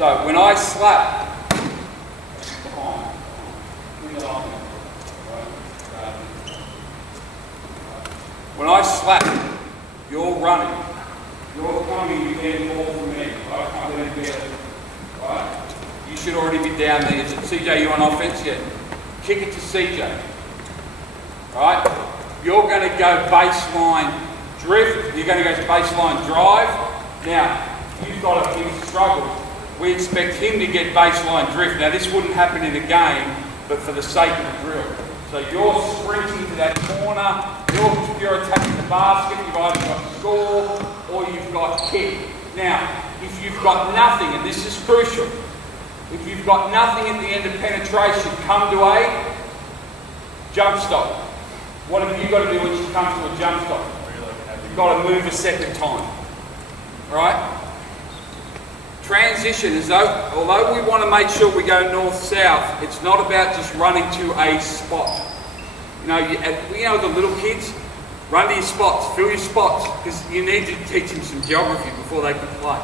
So when I slap, when I slap, you're running. You're coming, you get the ball from there. I can't let it get it. Right? You should already be down there. Is it CJ, you on offense yet? Kick it to CJ. Right? You're going to go baseline drift. You're going to go to baseline drive. Now, you've got a struggle. We expect him to get baseline drift. Now, this wouldn't happen in a game, but for the sake of the drill. So you're sprinting to that corner, you're attacking the basket, you've either got score or you've got kick. Now, if you've got nothing, and this is crucial, if you've got nothing at the end of penetration, come to a jump stop. What have you got to do when you come to a jump stop? You've got to move a second time. Right? Transition is although we want to make sure we go north-south, it's not about just running to a spot. You know the little kids, run to your spots, fill your spots, because you need to teach them some geography before they can play.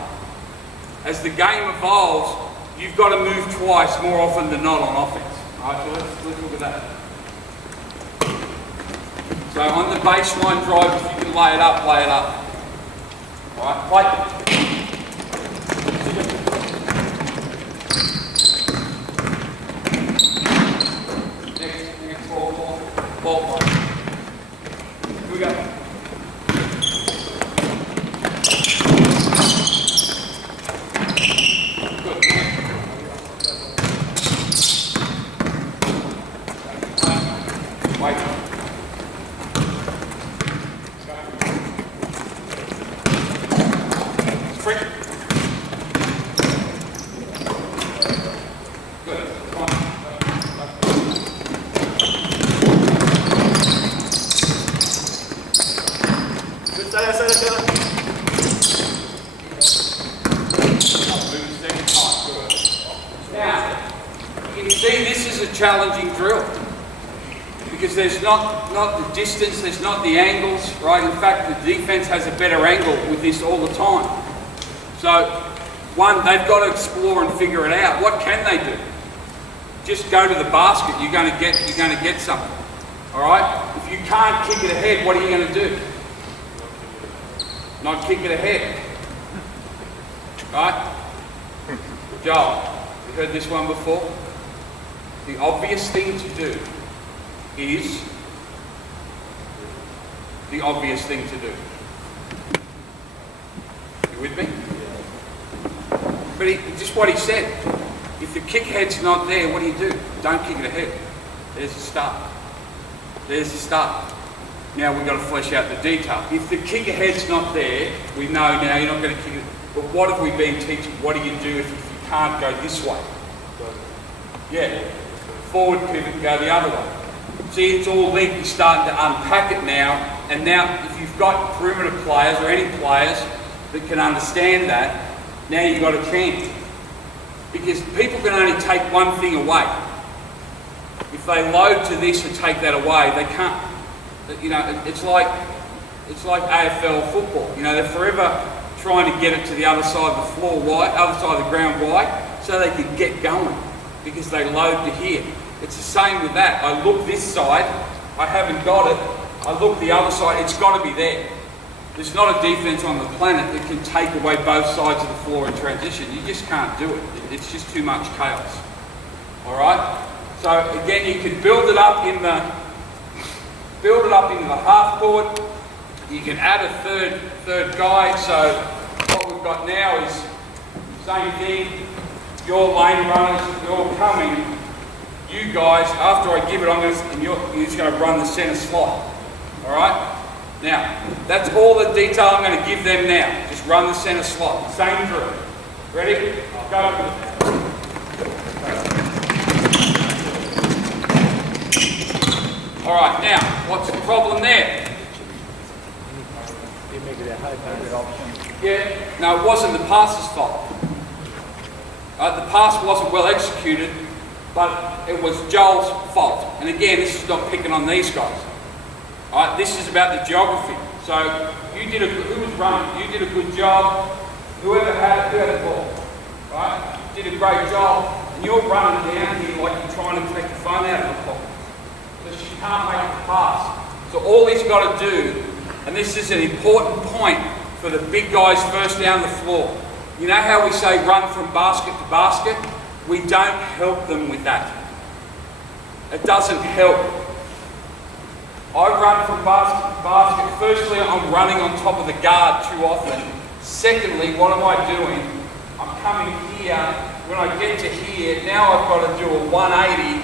As the game evolves, you've got to move twice more often than not on offense. Alright, so let's look at that. So on the baseline drive, if you can lay it up, lay it up. Alright, play. Next ball. Here we go. Good. Wait. Sprint. Good. Come on. Now, you can see this is a challenging drill because there's not the distance, there's not the angles, right? In fact, the defense has a better angle with this all the time. So, one, they've got to explore and figure it out. What can they do? Just go to the basket. You're going to get something. All right? If you can't kick it ahead, what are you going to do? Not kick it ahead. Right? Joel, you heard this one before? The obvious thing to do is the obvious thing to do. You with me? But just what he said. If the kick head's not there, what do? Don't kick it ahead. There's the start. There's the start. Now we've got to flesh out the detail. If the kick ahead's not there, we know now you're not going to kick it. But what have we been teaching? What do you do if you can't go this way? Yeah. Forward pivot and go the other way. See, it's all linked. You're starting to unpack it now. And now, if you've got perimeter players or any players that can understand that, now you've got a chance. Because people can only take one thing away. If they load to this and take that away, they can't. You know, it's like AFL football. You know, they're forever trying to get it to the other side of the floor wide, other side of the ground wide, so they can get going because they load to here. It's the same with that. I look this side, I haven't got it. I look the other side, it's got to be there. There's not a defense on the planet that can take away both sides of the floor in transition. You just can't do it. It's just too much chaos. All right. So again, you can build it up into the half court. You can add a third guy. So what we've got now is same thing. Your lane runners, you're coming. You guys, after I give it, you're just going to run the centre slot. All right. Now that's all the detail I'm going to give them now. Just run the centre slot. Same drill. Ready? Go. All right, now, what's the problem there? You make it a high-powered option. Yeah, no, it wasn't the passer's fault. The pass wasn't well executed, but it was Joel's fault. And again, this is not picking on these guys. All right, this is about the geography. So, who was running? You did a good job. Whoever had the ball, right? a great job, and you're running down here like you're trying to take the phone out of her pocket. So she can't make the pass. So all he's got to do, and this is an important point for the big guys first down the floor. You know how we say run from basket to basket? We don't help them with that. It doesn't help. I run from basket to basket. Firstly, I'm running on top of the guard too often. Secondly, what am I doing? I'm coming here. When I get to here, now I've got to do a 180,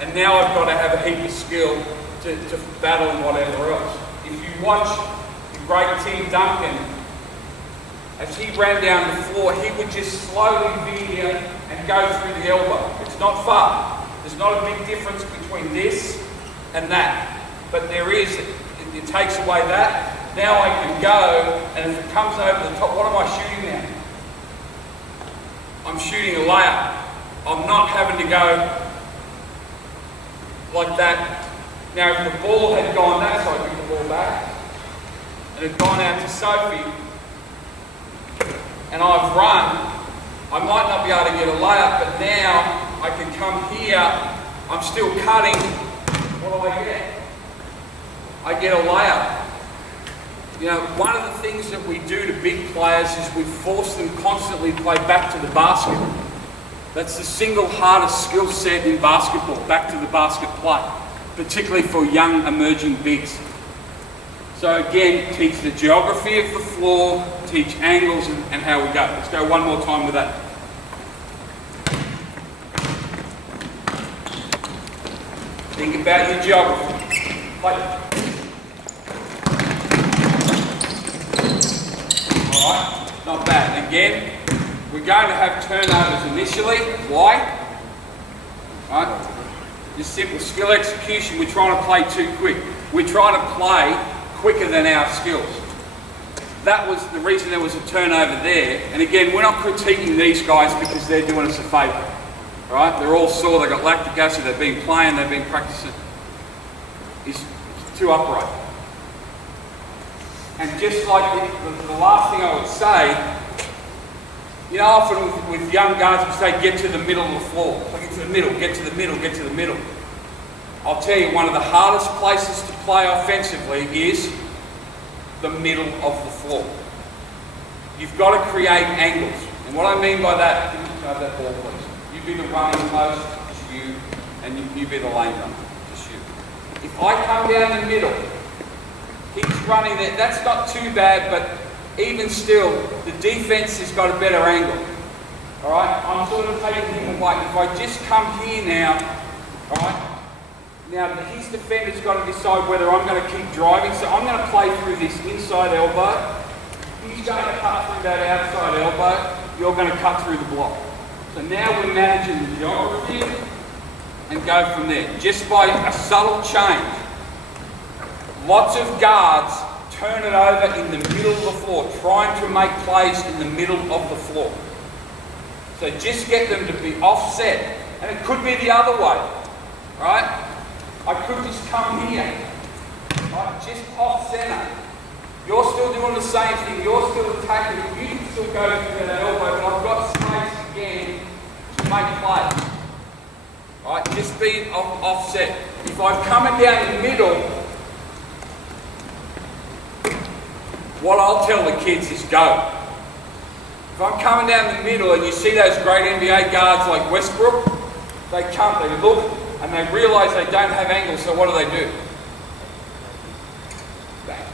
and now I've got to have a heap of skill to battle and whatever else. If you watch the great Tim Duncan, as he ran down the floor, he would just slowly veer and go through the elbow. It's not far. There's not a big difference between this and that. But there is, it takes away that. Now I can go, and if it comes over the top, what am I shooting now? I'm shooting a layup. I'm not having to go like that. Now if the ball had gone that side, I pick the ball back, and had gone out to Sophie, and I've run, I might not be able to get a layup, but now I can come here, I'm still cutting, what do I get? I get a layup. You know, one of the things that we do to big players is we force them constantly to play back to the basket. That's the single hardest skill set in basketball, back to the basket play, particularly for young emerging bigs. So again, teach the geography of the floor, teach angles and how we go. Let's go one more time with that. Think about your geography. Play. Alright, not bad. Again, we're going to have turnovers initially. Why? Alright, just simple skill execution. We're trying to play too quick. We're trying to play quicker than our skills. That was the reason there was a turnover there. And again, we're not critiquing these guys because they're doing us a favour. Right? They're all sore, they've got lactic acid, they've been playing, they've been practicing. It's too upright. And just like the last thing I would say, you know, often with young guys we say get to the middle of the floor. So get to the middle, get to the middle, get to the middle. I'll tell you, one of the hardest places to play offensively is the middle of the floor. You've got to create angles. And what I mean by that, give me that ball please. You be the running post, just you, and you be the lane runner, just you. If I come down the middle, he's running there, that's not too bad, but even still, the defense has got a better angle. Alright, I'm sort of taking him away. If I just come here now, alright, now his defender's got to decide whether I'm going to keep driving, so I'm going to play through this inside elbow. He's going to cut through that outside elbow, you're going to cut through the block. So now we're managing the geography and go from there. Just by a subtle change. Lots of guards turn it over in the middle of the floor, trying to make plays in the middle of the floor. So just get them to be offset. And it could be the other way, right? I could just come here, right? Just off center. You're still doing the same thing. You're still attacking. You can still go through that elbow, but I've got space again to make plays. Right? Just be offset. If I'm coming down the middle, what I'll tell the kids is go. If I'm coming down the middle and you see those great NBA guards like Westbrook, they come, they look, and they realise they don't have angles, so what do?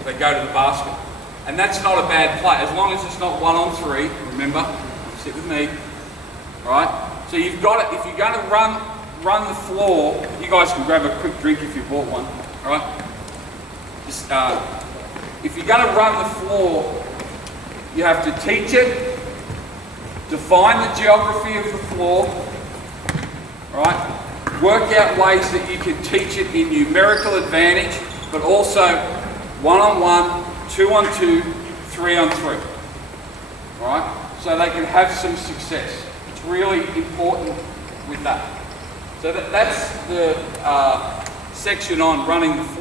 They go to the basket. And that's not a bad play, as long as it's not 1-on-3, remember, sit with me, right? So you've got it, if you're going to run the floor, you guys can grab a quick drink if you bought one, right? Just, if you're going to run the floor, you have to teach it, define the geography of the floor, right? Work out ways that you can teach it in numerical advantage, but also 1-on-1, 2-on-2, 3-on-3. All right? So they can have some success. It's really important with that. So that's the section on running the floor.